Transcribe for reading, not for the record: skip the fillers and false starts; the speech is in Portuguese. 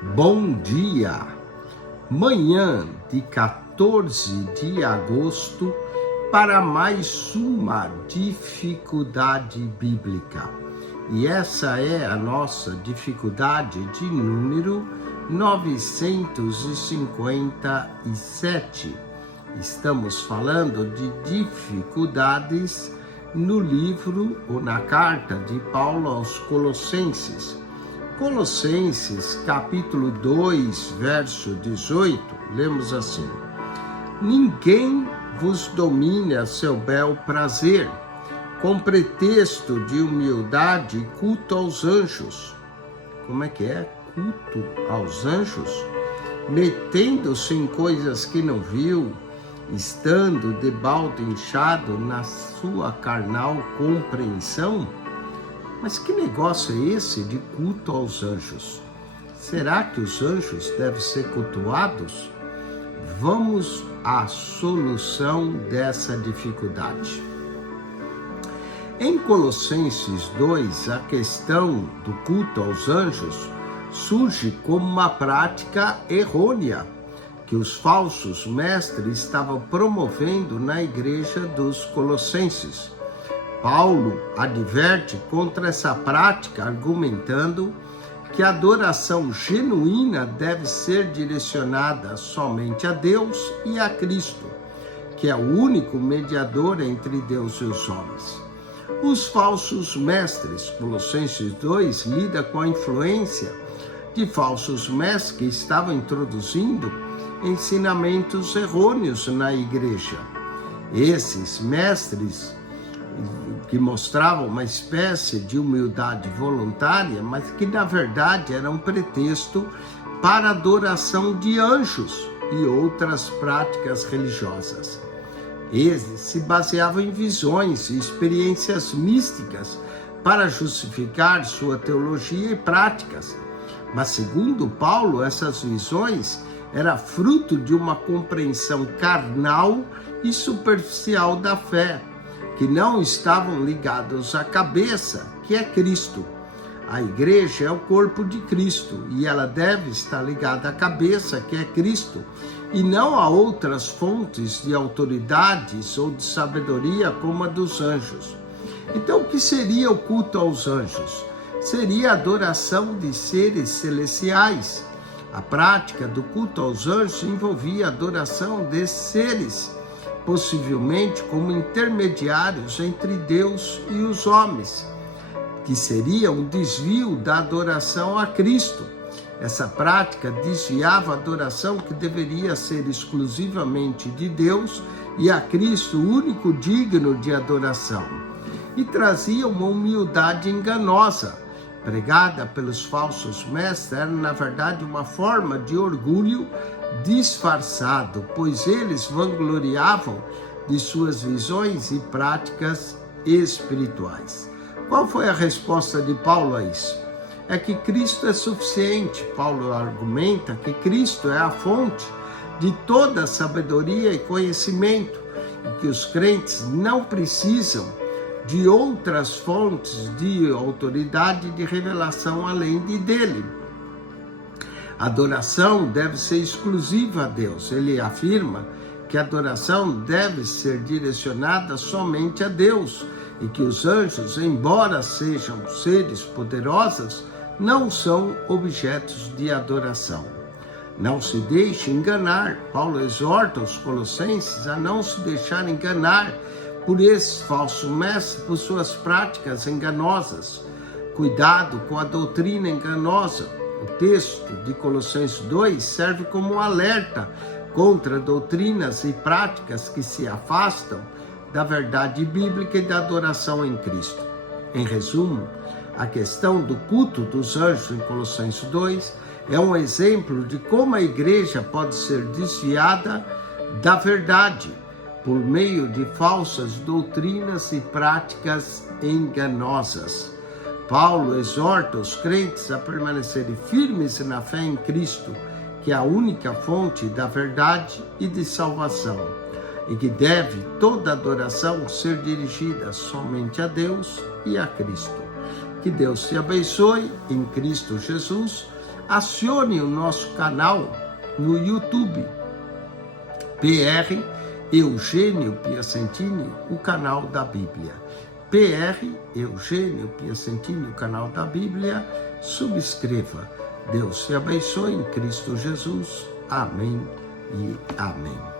Bom dia! Manhã de 14 de agosto para mais uma dificuldade bíblica. E essa é a nossa dificuldade de número 957. Estamos falando de dificuldades no livro ou na carta de Paulo aos Colossenses. Colossenses, capítulo 2, verso 18, lemos assim: Ninguém vos domine a seu bel prazer, com pretexto de humildade e culto aos anjos. Como é que é? Culto aos anjos? Metendo-se em coisas que não viu, estando de balde inchado na sua carnal compreensão? Mas que negócio é esse de culto aos anjos? Será que os anjos devem ser cultuados? Vamos à solução dessa dificuldade. Em Colossenses 2, a questão do culto aos anjos surge como uma prática errônea que os falsos mestres estavam promovendo na igreja dos Colossenses. Paulo adverte contra essa prática, argumentando que a adoração genuína deve ser direcionada somente a Deus e a Cristo, que é o único mediador entre Deus e os homens. Os falsos mestres, Colossenses 2, lida com a influência de falsos mestres que estavam introduzindo ensinamentos errôneos na igreja. Esses mestres que mostravam uma espécie de humildade voluntária, mas que na verdade era um pretexto para adoração de anjos e outras práticas religiosas. Eles se baseavam em visões e experiências místicas para justificar sua teologia e práticas. Mas segundo Paulo, essas visões eram fruto de uma compreensão carnal e superficial da fé, que não estavam ligados à cabeça, que é Cristo. A igreja é o corpo de Cristo e ela deve estar ligada à cabeça, que é Cristo, e não a outras fontes de autoridades ou de sabedoria como a dos anjos. Então, o que seria o culto aos anjos? Seria a adoração de seres celestiais. A prática do culto aos anjos envolvia a adoração desses seres, possivelmente como intermediários entre Deus e os homens, que seria um desvio da adoração a Cristo. Essa prática desviava a adoração que deveria ser exclusivamente de Deus e a Cristo, o único digno de adoração, e trazia uma humildade enganosa, pregada pelos falsos mestres. Era na verdade uma forma de orgulho disfarçado, pois eles vangloriavam de suas visões e práticas espirituais. Qual foi a resposta de Paulo a isso? É que Cristo é suficiente. Paulo argumenta que Cristo é a fonte de toda sabedoria e conhecimento, e que os crentes não precisam de outras fontes de autoridade e de revelação além dele. A adoração deve ser exclusiva a Deus. Ele afirma que a adoração deve ser direcionada somente a Deus e que os anjos, embora sejam seres poderosos, não são objetos de adoração. Não se deixe enganar. Paulo exorta os colossenses a não se deixar enganar por esses falsos mestres, por suas práticas enganosas. Cuidado com a doutrina enganosa. O texto de Colossenses 2 serve como um alerta contra doutrinas e práticas que se afastam da verdade bíblica e da adoração em Cristo. Em resumo, a questão do culto dos anjos em Colossenses 2 é um exemplo de como a igreja pode ser desviada da verdade por meio de falsas doutrinas e práticas enganosas. Paulo exorta os crentes a permanecerem firmes na fé em Cristo, que é a única fonte da verdade e de salvação, e que deve toda adoração ser dirigida somente a Deus e a Cristo. Que Deus te abençoe em Cristo Jesus. acione o nosso canal no YouTube, PR Eugênio Piacentini, o canal da Bíblia. PR Eugênio Piacentini, o canal da Bíblia. Subscreva. Deus te abençoe em Cristo Jesus. Amém e amém.